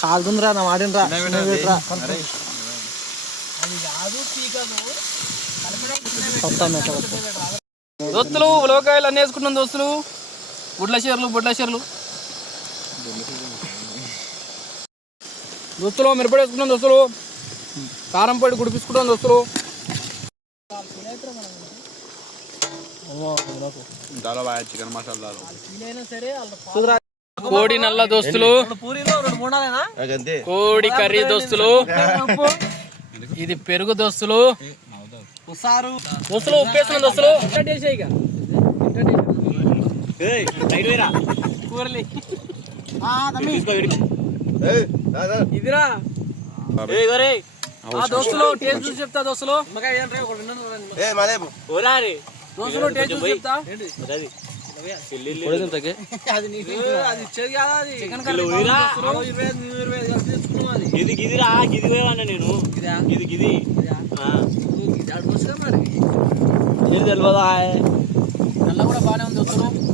కాలుతుందిరా నా మాటినరా దోస్తులు ఉలవకాయలు అన్నీ వేసుకుంటున్నాం దోస్తులు. బుడ్ల చీరలు దోస్తులు మిరపడి వేసుకున్నాం దోస్తులు. కారం పొడి గుడిపించుకుంటాం దోస్తులు. కోడి నల్ల దోస్తులు, కోడి కర్రీ దోస్తులు, ఇది పెరుగు దోస్తులు. దోస్తులు ఉప్పేస్తున్నాం దోస్తులు. ఇదిరా దోస్తులు టేస్ట్ చూసి చెప్తా దోస్తులు. దోస్తులు టేస్ట్ చూసి చెప్తా. నల్ల కూడా బాగానే ఉంది దోస్తులు.